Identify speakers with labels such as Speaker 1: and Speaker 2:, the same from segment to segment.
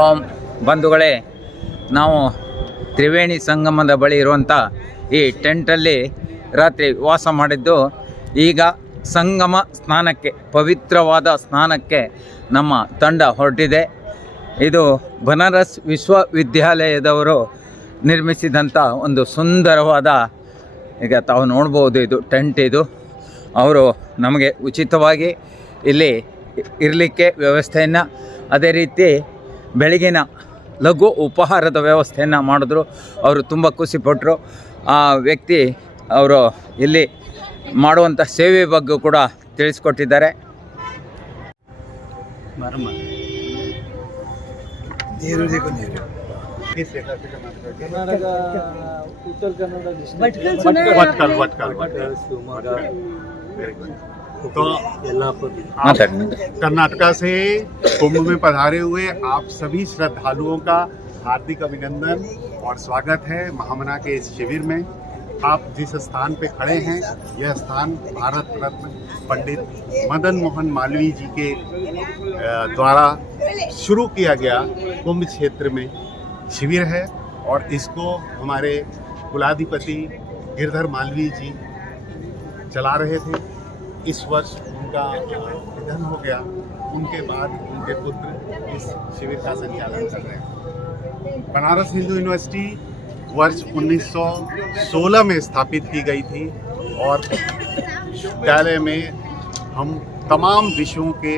Speaker 1: Am, ಬಂಧುಗಳೇ ನಾವು ತ್ರಿವೇಣಿ ಸಂಗಮದ ಬಳಿ ಇರುವಂಥ ಈ ಟೆಂಟಲ್ಲಿ ರಾತ್ರಿ ವಾಸ ಮಾಡಿದ್ದು ಈಗ ಸಂಗಮ ಸ್ನಾನಕ್ಕೆ ಪವಿತ್ರವಾದ ಸ್ನಾನಕ್ಕೆ ನಮ್ಮ ತಂಡ ಹೊರಟಿದೆ. ಇದು ಬನಾರಸ್ ವಿಶ್ವವಿದ್ಯಾಲಯದವರು ನಿರ್ಮಿಸಿದಂಥ ಒಂದು ಸುಂದರವಾದ ಈಗ ತಾವು ನೋಡ್ಬೋದು ಇದು ಟೆಂಟ್ ಇದು. ಅವರು ನಮಗೆ ಉಚಿತವಾಗಿ ಇಲ್ಲಿ ಇರಲಿಕ್ಕೆ ವ್ಯವಸ್ಥೆಯನ್ನು ಅದೇ ರೀತಿ ಬೆಳಗಿನ ಲಘು ಉಪಹಾರದ ವ್ಯವಸ್ಥೆಯನ್ನು ಮಾಡಿದ್ರು. ಅವರು ತುಂಬ ಖುಷಿಪಟ್ಟರು ಆ ವ್ಯಕ್ತಿ ಅವರು ಇಲ್ಲಿ ಮಾಡುವಂಥ ಸೇವೆ ಬಗ್ಗೆ ಕೂಡ ತಿಳಿಸ್ಕೊಟ್ಟಿದ್ದಾರೆ.
Speaker 2: ಉತ್ತರ ಕನ್ನಡ ಶಿವಮೊಗ್ಗ
Speaker 3: तो कर्नाटका से कुंभ में पधारे हुए आप सभी श्रद्धालुओं का हार्दिक अभिनंदन और स्वागत है महामना के इस शिविर में। आप जिस स्थान पे खड़े हैं यह स्थान भारत रत्न पंडित मदन मोहन मालवीय जी के द्वारा शुरू किया गया कुंभ क्षेत्र में शिविर है और इसको हमारे कुलाधिपति गिरधर मालवीय जी चला रहे थे। इस वर्ष उनका निधन हो गया। उनके बाद उनके पुत्र इस शिविर का संचालन कर रहे हैं। बनारस हिंदू यूनिवर्सिटी वर्ष 1916 में स्थापित की गई थी और विद्यालय में हम तमाम विषयों के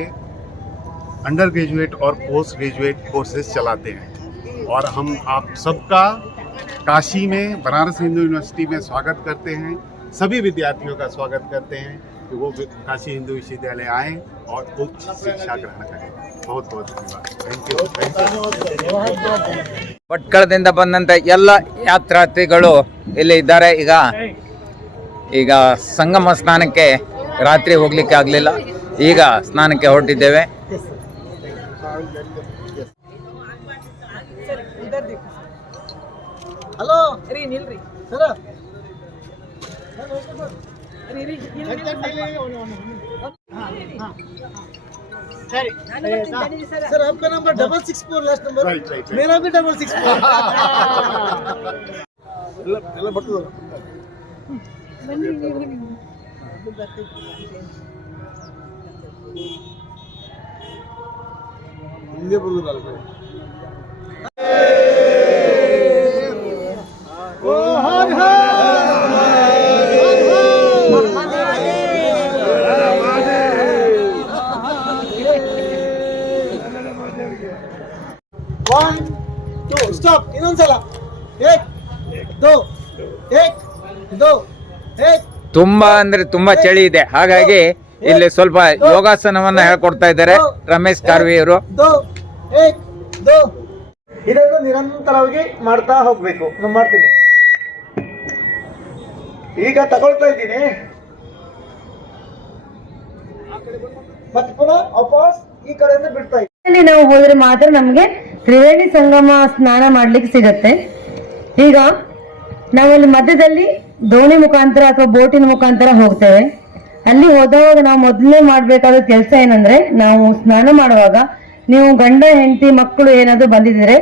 Speaker 3: अंडर ग्रेजुएट और पोस्ट ग्रेजुएट कोर्सेज चलाते हैं। और हम आप सबका काशी में, बनारस हिंदू यूनिवर्सिटी में स्वागत करते हैं। सभी विद्यार्थियों का स्वागत करते हैं। कि वो वि- काशी हिंदू विश्वविद्यालय आएँ और उच्च शिक्षा ग्रहण करें बहुत बहुत धन्यवाद थैंक यू थैंक यू
Speaker 1: ಭಟ್ಕಳದಿಂದ ಬಂದಂಥ ಎಲ್ಲ ಯಾತ್ರಾರ್ಥಿಗಳು ಇಲ್ಲಿ ಇದ್ದಾರೆ ಈಗ ಈಗ ಸಂಗಮ ಸ್ನಾನಕ್ಕೆ ರಾತ್ರಿ ಹೋಗ್ಲಿಕ್ಕೆ ಆಗಲಿಲ್ಲ ಈಗ ಸ್ನಾನಕ್ಕೆ ಹೊರಟಿದ್ದೇವೆ
Speaker 2: ಹಲೋ
Speaker 4: ರೀ ನಿಲ್ರಿ
Speaker 2: ಸರ
Speaker 4: ರೀ ರೀ ನಿಲ್- ನಾನು ಬರ್ತೀನಿ, ತಡೀರಿ ಸರ.
Speaker 2: सर आपका number double six four last number
Speaker 3: Right, right, right.
Speaker 2: मेरा भी डबल सिक्स फोर ಎಲ್ಲ ಬರ್ತದ
Speaker 4: ಬನ್ನಿ ನೀವು ನೀವು.
Speaker 2: ಹಿಂದೆ ಬರುದಲ್ಲ ಇನ್ನೊಂದ್ಸಲ. ಏಕ್ ದೋ ಏಕ್ ದೋ ಏಕ್.
Speaker 1: ತುಂಬಾ ಅಂದ್ರೆ ತುಂಬಾ ಚಳಿ ಇದೆ. ಹಾಗಾಗಿ ಇಲ್ಲಿ ಸ್ವಲ್ಪ ಯೋಗಾಸನವನ್ನ ಹೇಳ್ಕೊಡ್ತಾ ಇದ್ದಾರೆ ರಮೇಶ್ ಕಾರ್ವಿ ಅವರು.
Speaker 2: ಇದನ್ನು ನಿರಂತರವಾಗಿ ಮಾಡ್ತಾ ಹೋಗ್ಬೇಕು. ನಾನು ಮಾಡ್ತೀನಿ. ಈಗ ತಗೊಳ್ತಾ ಇದ್ದೀನಿ. ಮತ್ತೆ ಪುನಃ ವಾಪಸ್ ಈ ಕಡೆಯಿಂದ ಬಿಡ್ತಾ ಇದ್ದೀನಿ.
Speaker 5: ನಾವು ಹೋದ್ರೆ ಮಾತ್ರ ನಮ್ಗೆ ತ್ರಿವೇಣಿ ಸಂಗಮ ಸ್ನಾನ ಮಾಡ್ಲಿಕ್ಕೆ ಸಿಗತ್ತೆ. ಈಗ ನಾವಲ್ಲಿ ಮಧ್ಯದಲ್ಲಿ ದೋಣಿ ಮುಖಾಂತರ ಅಥವಾ ಬೋಟಿನ ಮುಖಾಂತರ ಹೋಗ್ತೇವೆ. ಅಲ್ಲಿ ಹೋದಾಗ ನಾವು ಮೊದಲನೇ ಮಾಡಬೇಕಾದ ಕೆಲಸ ಏನಂದ್ರೆ ನಾವು ಸ್ನಾನ ಮಾಡುವಾಗ ನೀವು ಗಂಡ, ಹೆಂಡತಿ, ಮಕ್ಕಳು ಏನಾದರೂ ಬಂದಿದ್ರೆ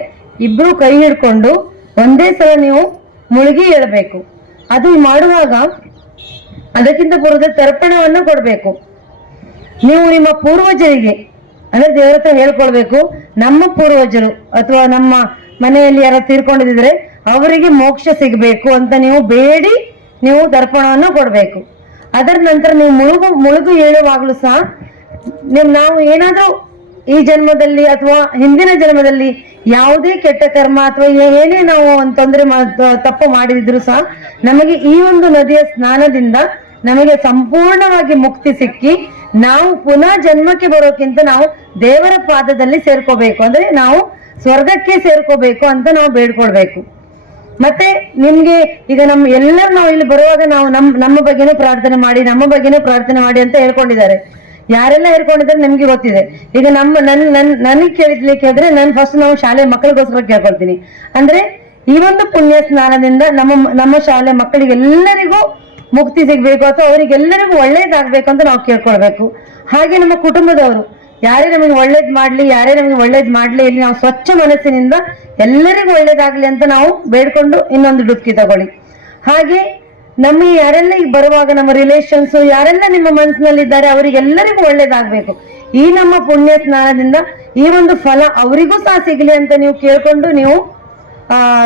Speaker 5: ಇಬ್ರು ಕೈ ಹಿಡ್ಕೊಂಡು ಒಂದೇ ಸಲ ನೀವು ಮುಳುಗಿ ಹೇಳಬೇಕು ಅದು ಮಾಡುವಾಗ ಅದಕ್ಕಿಂತ ಪೂರ್ವದ ತರ್ಪಣವನ್ನು ಕೊಡಬೇಕು. ನೀವು ನಿಮ್ಮ ಪೂರ್ವಜರಿಗೆ ಅಂದ್ರೆ ದೇವ್ರ ಹತ್ರ ಹೇಳ್ಕೊಳ್ಬೇಕು. ನಮ್ಮ ಪೂರ್ವಜರು ಅಥವಾ ನಮ್ಮ ಮನೆಯಲ್ಲಿ ಯಾರೋ ತೀರ್ಕೊಂಡಿದ್ರೆ ಅವರಿಗೆ ಮೋಕ್ಷ ಸಿಗಬೇಕು ಅಂತ ನೀವು ಬೇಡಿ, ನೀವು ದರ್ಪಣವನ್ನು ಕೊಡ್ಬೇಕು. ಅದರ ನಂತರ ನೀವು ಮುಳುಗು ಮುಳುಗು ಹೇಳುವಾಗಲೂ ಸಹ ನೀವು, ನಾವು ಏನಾದ್ರೂ ಈ ಜನ್ಮದಲ್ಲಿ ಅಥವಾ ಹಿಂದಿನ ಜನ್ಮದಲ್ಲಿ ಯಾವುದೇ ಕೆಟ್ಟ ಕರ್ಮ ಅಥವಾ ಏನೇ ನಾವು ತೊಂದರೆ ತಪ್ಪು ಮಾಡಿದ್ರು ಸಹ ನಮಗೆ ಈ ಒಂದು ನದಿಯ ಸ್ನಾನದಿಂದ ನಮಗೆ ಸಂಪೂರ್ಣವಾಗಿ ಮುಕ್ತಿ ಸಿಕ್ಕಿ ನಾವು ಪುನಃ ಜನ್ಮಕ್ಕೆ ಬರೋಕ್ಕಿಂತ ನಾವು ದೇವರ ಪಾದದಲ್ಲಿ ಸೇರ್ಕೋಬೇಕು. ಅಂದ್ರೆ ನಾವು ಸ್ವರ್ಗಕ್ಕೆ ಸೇರ್ಕೋಬೇಕು ಅಂತ ನಾವು ಬೇಡ್ಕೊಳ್ಬೇಕು. ಮತ್ತೆ ನಿಮ್ಗೆ ಈಗ ನಮ್ ಎಲ್ಲರೂ ನಾವು ಇಲ್ಲಿ ಬರುವಾಗ ನಾವು ನಮ್, ನಮ್ಮ ಬಗ್ಗೆನೂ ಪ್ರಾರ್ಥನೆ ಮಾಡಿ, ನಮ್ಮ ಬಗ್ಗೆನೂ ಪ್ರಾರ್ಥನೆ ಮಾಡಿ ಅಂತ ಹೇಳ್ಕೊಂಡಿದ್ದಾರೆ. ಯಾರೆಲ್ಲ ಹೇಳ್ಕೊಂಡಿದ್ದಾರೆ ನಮ್ಗೆ ಗೊತ್ತಿದೆ. ಈಗ ನಮ್ಮ, ನನ್ ನನ್, ನನಗೆ ಕೇಳಿದ್ಲಿಕ್ಕೆ ಹೇಳಿದ್ರೆ ನಾನು ಫಸ್ಟ್ ನಾವು ಶಾಲೆ ಮಕ್ಕಳಿಗೋಸ್ಕರ ಕೇಳ್ಕೊಳ್ತೀನಿ. ಅಂದ್ರೆ ಈ ಒಂದು ಪುಣ್ಯ ಸ್ನಾನದಿಂದ ನಮ್ಮ ನಮ್ಮ ಶಾಲೆ ಮಕ್ಕಳಿಗೆಲ್ಲರಿಗೂ ಮುಕ್ತಿ ಸಿಗ್ಬೇಕು ಅಥವಾ ಅವರಿಗೆಲ್ಲರಿಗೂ ಒಳ್ಳೇದಾಗಬೇಕು ಅಂತ ನಾವು ಕೇಳ್ಕೊಳ್ಬೇಕು. ಹಾಗೆ ನಮ್ಮ ಕುಟುಂಬದವರು, ಯಾರೇ ನಮಗೆ ಒಳ್ಳೇದ್ ಮಾಡ್ಲಿ, ಯಾರೇ ನಮಗೆ ಒಳ್ಳೇದ್ ಮಾಡ್ಲಿ, ಇಲ್ಲಿ ನಾವು ಸ್ವಚ್ಛ ಮನಸ್ಸಿನಿಂದ ಎಲ್ಲರಿಗೂ ಒಳ್ಳೇದಾಗ್ಲಿ ಅಂತ ನಾವು ಬೇಡ್ಕೊಂಡು ಇನ್ನೊಂದು ಡುಬ್ಕಿ ತಗೊಳ್ಳಿ. ಹಾಗೆ ನಮ್ಮ ಯಾರೆಲ್ಲ ಈಗ ಬರುವಾಗ ನಮ್ಮ ರಿಲೇಷನ್ಸ್ ಯಾರೆಲ್ಲ ನಿಮ್ಮ ಮನಸ್ಸಿನಲ್ಲಿದ್ದಾರೆ, ಅವರಿಗೆಲ್ಲರಿಗೂ ಒಳ್ಳೇದಾಗ್ಬೇಕು. ಈ ನಮ್ಮ ಪುಣ್ಯ ಸ್ನಾನದಿಂದ ಈ ಒಂದು ಫಲ ಅವರಿಗೂ ಸಹ ಸಿಗ್ಲಿ ಅಂತ ನೀವು ಕೇಳ್ಕೊಂಡು ನೀವು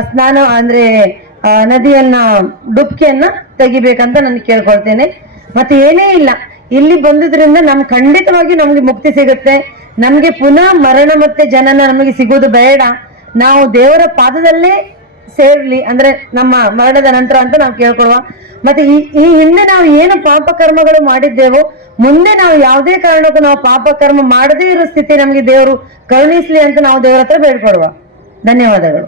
Speaker 5: ಸ್ನಾನ ಅಂದ್ರೆ ನದಿಯನ್ನ ಡುಬ್ಕಿಯನ್ನ ತೆಗಿಬೇಕಂತ ನಾನು ಕೇಳ್ಕೊಳ್ತೇನೆ. ಮತ್ತೆ ಏನೇ ಇಲ್ಲ, ಇಲ್ಲಿ ಬಂದಿದ್ರಿಂದ ನಮ್ ಖಂಡಿತವಾಗಿ ನಮ್ಗೆ ಮುಕ್ತಿ ಸಿಗುತ್ತೆ. ನಮ್ಗೆ ಪುನಃ ಮರಣ ಮತ್ತೆ ಜನನ ನಮಗೆ ಸಿಗೋದು ಬೇಡ. ನಾವು ದೇವರ ಪಾದದಲ್ಲೇ ಸೇರ್ಲಿ, ಅಂದ್ರೆ ನಮ್ಮ ಮರಣದ ನಂತರ ಅಂತ ನಾವು ಕೇಳ್ಕೊಳುವ ಮತ್ತೆ ಈ ಹಿಂದೆ ನಾವು ಏನು ಪಾಪ ಕರ್ಮಗಳು ಮಾಡಿದ್ದೇವೋ, ಮುಂದೆ ನಾವು ಯಾವುದೇ ಕಾರಣಕ್ಕೂ ನಾವು ಪಾಪ ಕರ್ಮ ಮಾಡದೇ ಇರೋ ಸ್ಥಿತಿ ನಮಗೆ ದೇವರು ಕರುಣಿಸ್ಲಿ ಅಂತ ನಾವು ದೇವರ ಹತ್ರ ಬೇಡ್ಕೊಡುವ. ಧನ್ಯವಾದಗಳು.